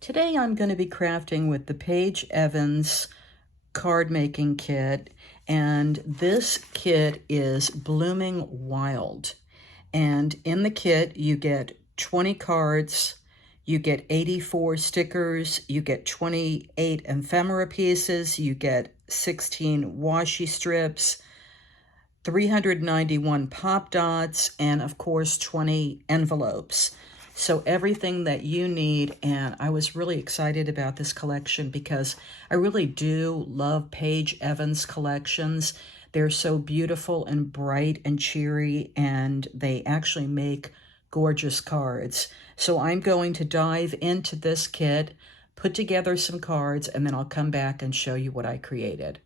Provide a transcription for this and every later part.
Today I'm going to be crafting with the Paige Evans Card Making Kit, and this kit is blooming wild. And in the kit you get 20 cards, you get 84 stickers, you get 28 ephemera pieces, you get 16 washi strips, 391 pop dots, and of course 20 envelopes. So everything that you need, and I was really excited about this collection because I really do love Paige Evans collections. They're so beautiful and bright and cheery, and they actually make gorgeous cards. So I'm going to dive into this kit, put together some cards, and then I'll come back and show you what I created.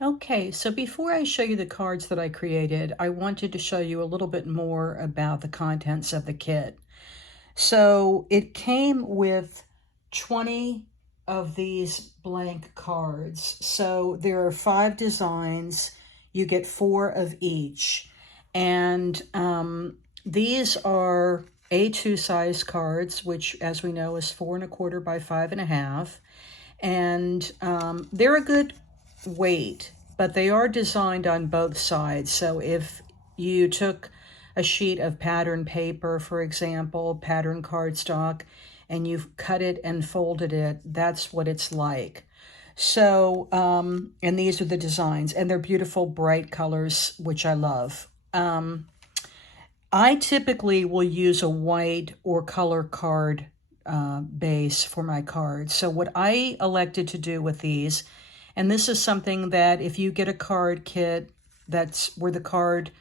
Okay, so before I show you the cards that I created, I wanted to show you a little bit more about the contents of the kit. So it came with 20 of these blank cards. So there are 5 designs. You get 4 of each. And these are A2 size cards, which as we know is 4 1/4 by 5 1/2. And they're a good weight, but they are designed on both sides. So if you took a sheet of pattern paper, for example, pattern cardstock, and you've cut it and folded it, that's what it's like. So, and these are the designs, and they're beautiful, bright colors, which I love. I typically will use a white or color card base for my cards. So what I elected to do with these, and this is something that if you get a card kit that's where the card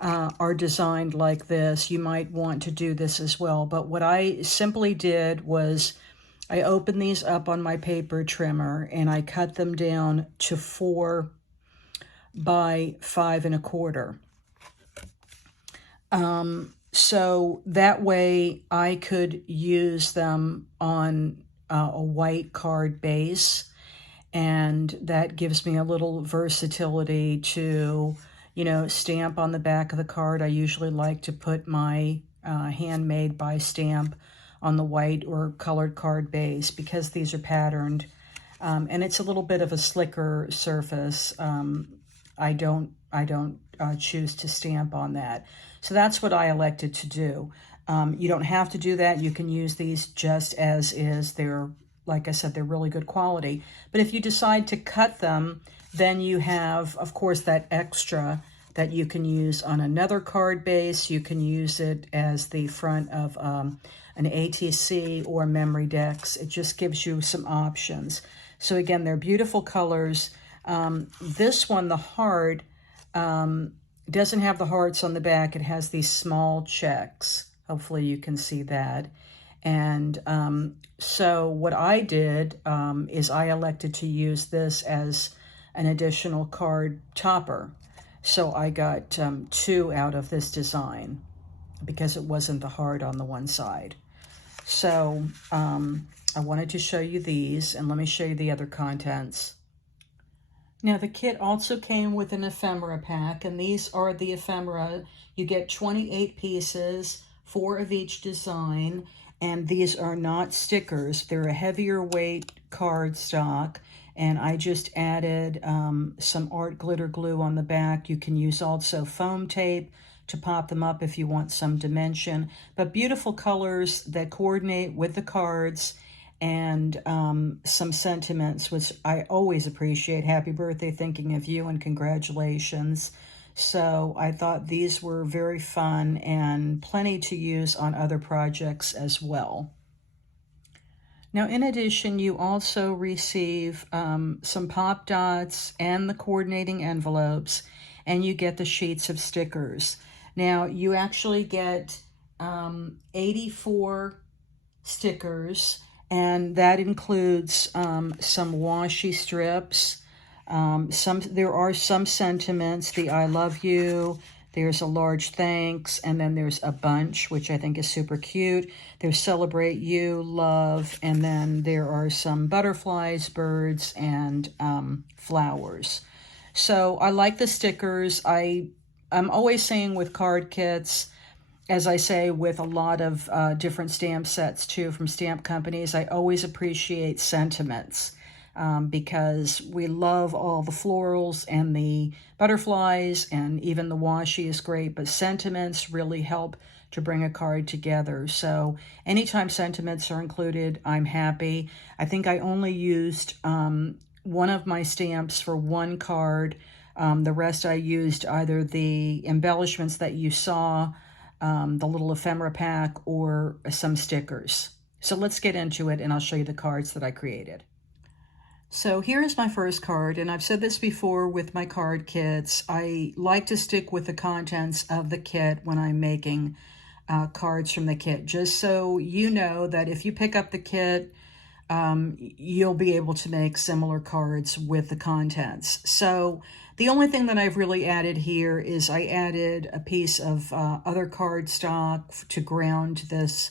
are designed like this, you might want to do this as well. But what I simply did was I opened these up on my paper trimmer and I cut them down to 4 by 5 1/4. So that way I could use them on a white card base, and that gives me a little versatility to, stamp on the back of the card. I usually like to put my handmade by stamp on the white or colored card base because these are patterned, and it's a little bit of a slicker surface. I don't choose to stamp on that. So that's what I elected to do. You don't have to do that. You can use these just as is. They're, like I said, they're really good quality. But if you decide to cut them, then you have, of course, that extra that you can use on another card base. You can use it as the front of an ATC or memory decks. It just gives you some options. So again, they're beautiful colors. This one, the heart, doesn't have the hearts on the back. It has these small checks. Hopefully you can see that. And so what I did is I elected to use this as an additional card topper. So I got 2 out of this design because it wasn't the heart on the one side. So I wanted to show you these, and let me show you the other contents. Now the kit also came with an ephemera pack, and these are the ephemera. You get 28 pieces, 4 of each design, and these are not stickers. They're a heavier weight cardstock, and I just added some art glitter glue on the back. You can use also foam tape to pop them up if you want some dimension, but beautiful colors that coordinate with the cards, and some sentiments, which I always appreciate. Happy birthday, thinking of you, and congratulations. So I thought these were very fun and plenty to use on other projects as well. Now, in addition, you also receive some pop dots and the coordinating envelopes, and you get the sheets of stickers. Now, you actually get 84 stickers, and that includes some washi strips. There are some sentiments, the I love you, there's a large thanks, and then there's a bunch, which I think is super cute. There's celebrate you, love, and then there are some butterflies, birds, and flowers. So I like the stickers. I'm always saying with card kits, as I say, with a lot of different stamp sets too from stamp companies, I always appreciate sentiments because we love all the florals and the butterflies, and even the washi is great, but sentiments really help to bring a card together. So anytime sentiments are included, I'm happy. I think I only used one of my stamps for one card. The rest I used either the embellishments that you saw, the little ephemera pack, or some stickers. So let's get into it and I'll show you the cards that I created. So here's my first card, and I've said this before with my card kits. I like to stick with the contents of the kit when I'm making cards from the kit, just so you know that if you pick up the kit, you'll be able to make similar cards with the contents. So the only thing that I've really added here is I added a piece of other cardstock to ground this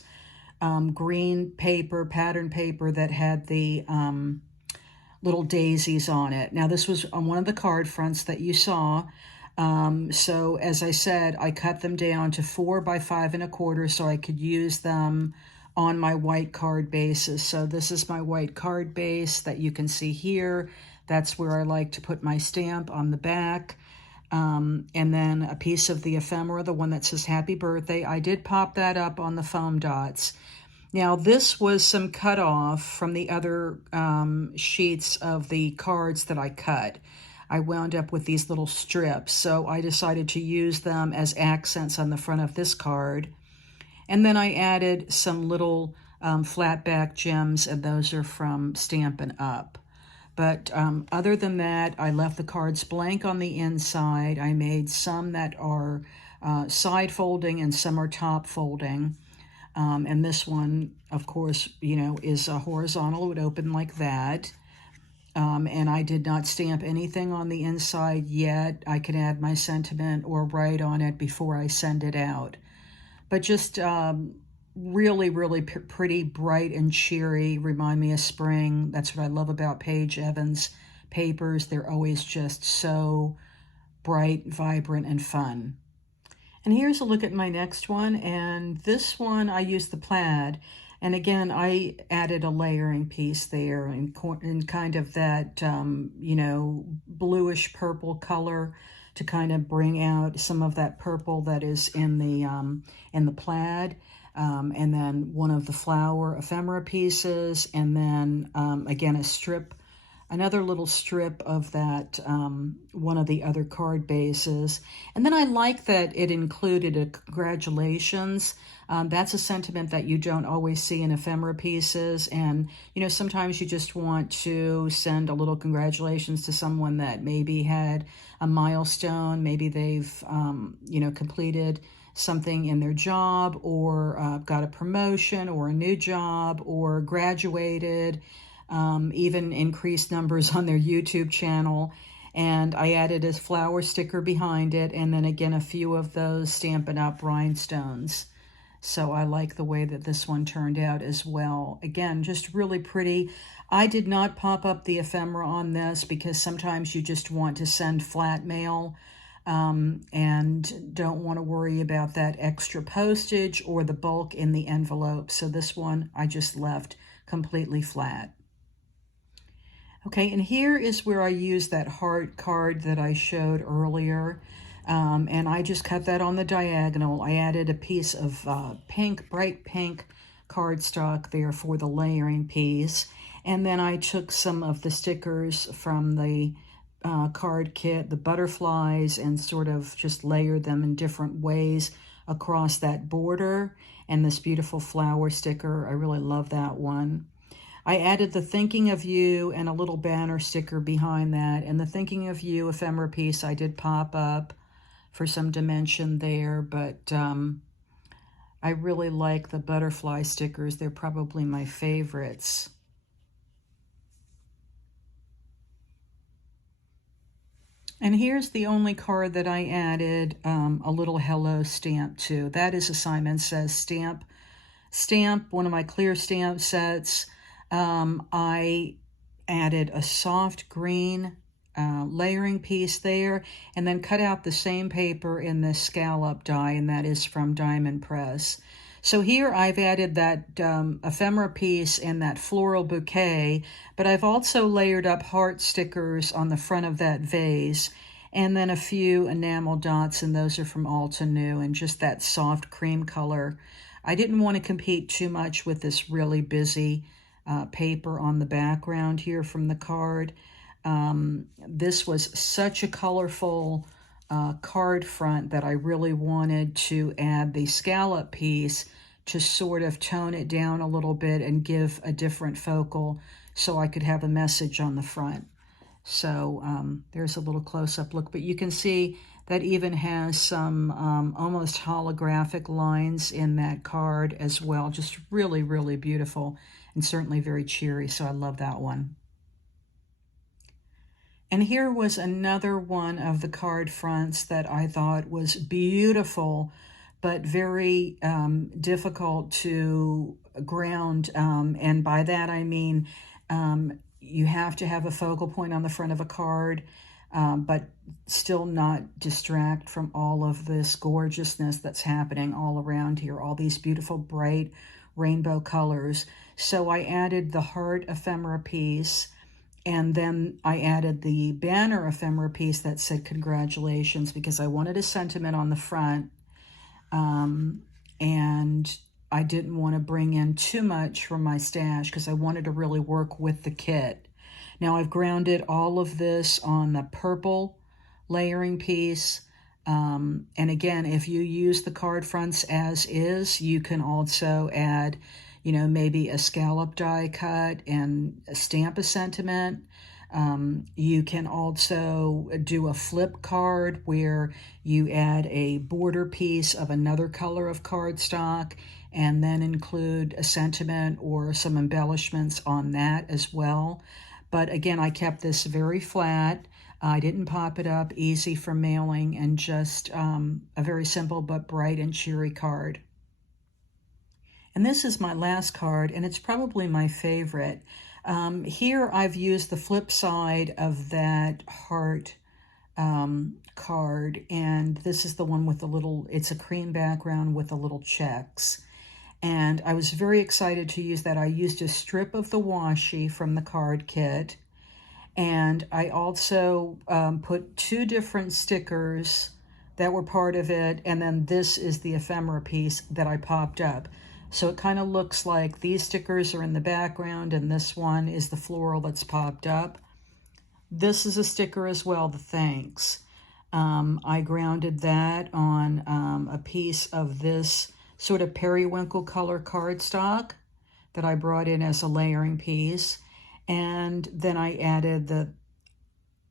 green paper, pattern paper that had the little daisies on it. Now this was on one of the card fronts that you saw. So as I said, I cut them down to 4 by 5 1/4 so I could use them on my white card bases. So this is my white card base that you can see here. That's where I like to put my stamp on the back. And then a piece of the ephemera, the one that says happy birthday. I did pop that up on the foam dots. Now this was some cut off from the other sheets of the cards that I cut. I wound up with these little strips, so I decided to use them as accents on the front of this card. And then I added some little flat back gems, and those are from Stampin' Up. But other than that, I left the cards blank on the inside. I made some that are side folding and some are top folding. And this one, of course, you know, is a horizontal. It would open like that. And I did not stamp anything on the inside yet. I can add my sentiment or write on it before I send it out. But just really, really pretty, bright and cheery, remind me of spring. That's what I love about Paige Evans papers. They're always just so bright, vibrant, and fun. And here's a look at my next one, and this one I used the plaid, and again I added a layering piece there in kind of that you know, bluish purple color to kind of bring out some of that purple that is in the plaid, and then one of the flower ephemera pieces, and then again a strip, another little strip of that one of the other card bases. And then I like that it included a congratulations. That's a sentiment that you don't always see in ephemera pieces. And, you know, sometimes you just want to send a little congratulations to someone that maybe had a milestone. Maybe they've, you know, completed something in their job, or got a promotion or a new job, or graduated. Even increased numbers on their YouTube channel. And I added a flower sticker behind it, and then again a few of those Stampin' Up rhinestones. So I like the way that this one turned out as well. Again, just really pretty. I did not pop up the ephemera on this because sometimes you just want to send flat mail and don't want to worry about that extra postage or the bulk in the envelope. So this one I just left completely flat. Okay, and here is where I used that heart card that I showed earlier, and I just cut that on the diagonal. I added a piece of pink, bright pink cardstock there for the layering piece, and then I took some of the stickers from the card kit, the butterflies, and sort of just layered them in different ways across that border, and this beautiful flower sticker. I really love that one. I added the Thinking of You and a little banner sticker behind that. And the Thinking of You ephemera piece I did pop up for some dimension there. But I really like the butterfly stickers. They're probably my favorites. And here's the only card that I added a little hello stamp to. That is a Simon Says stamp, one of my clear stamp sets. I added a soft green layering piece there, and then cut out the same paper in this scallop die, and that is from Diamond Press. So here I've added that ephemera piece and that floral bouquet, but I've also layered up heart stickers on the front of that vase, and then a few enamel dots, and those are from Alta New, and just that soft cream color. I didn't want to compete too much with this really busy paper on the background here from the card. This was such a colorful card front that I really wanted to add the scallop piece to sort of tone it down a little bit and give a different focal so I could have a message on the front. So there's a little close-up look, but you can see that even has some almost holographic lines in that card as well. Just really, really beautiful and certainly very cheery, so I love that one. And here was another one of the card fronts that I thought was beautiful, but very difficult to ground. And by that I mean you have to have a focal point on the front of a card, but still not distract from all of this gorgeousness that's happening all around here, all these beautiful bright rainbow colors. So I added the heart ephemera piece, and then I added the banner ephemera piece that said congratulations, because I wanted a sentiment on the front, and I didn't want to bring in too much from my stash because I wanted to really work with the kit. Now I've grounded all of this on the purple layering piece. And again, if you use the card fronts as is, you can also add, you know, maybe a scallop die cut and stamp a sentiment. You can also do a flip card where you add a border piece of another color of cardstock and then include a sentiment or some embellishments on that as well. But again, I kept this very flat. I didn't pop it up, easy for mailing, and just a very simple but bright and cheery card. And this is my last card, and it's probably my favorite. Here I've used the flip side of that heart card, and this is the one with the little, it's a cream background with the little checks. And I was very excited to use that. I used a strip of the washi from the card kit, and I also put two different stickers that were part of it, and then this is the ephemera piece that I popped up. So it kind of looks like these stickers are in the background and this one is the floral that's popped up. This is a sticker as well, the thanks. I grounded that on a piece of this sort of periwinkle color cardstock that I brought in as a layering piece. And then I added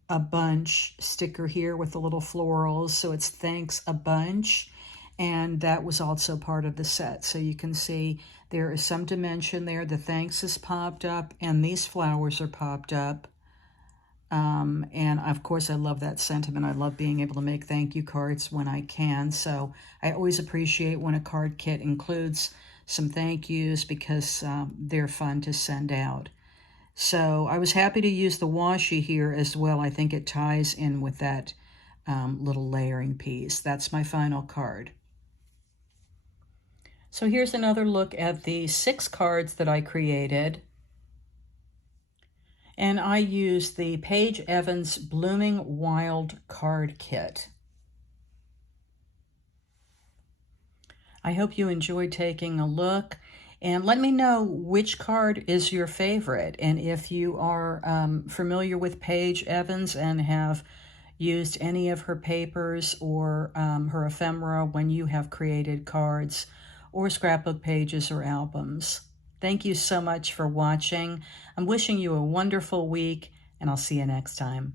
a bunch sticker here with the little florals. So it's thanks a bunch. And that was also part of the set. So you can see there is some dimension there. The thanks is popped up and these flowers are popped up. And of course, I love that sentiment. I love being able to make thank you cards when I can. So I always appreciate when a card kit includes some thank yous because they're fun to send out. So I was happy to use the washi here as well. I think it ties in with that little layering piece. That's my final card. So here's another look at the 6 cards that I created. And I used the Paige Evans Blooming Wild Card Kit. I hope you enjoyed taking a look, and let me know which card is your favorite. And if you are familiar with Paige Evans and have used any of her papers or her ephemera when you have created cards or scrapbook pages or albums. Thank you so much for watching. I'm wishing you a wonderful week, and I'll see you next time.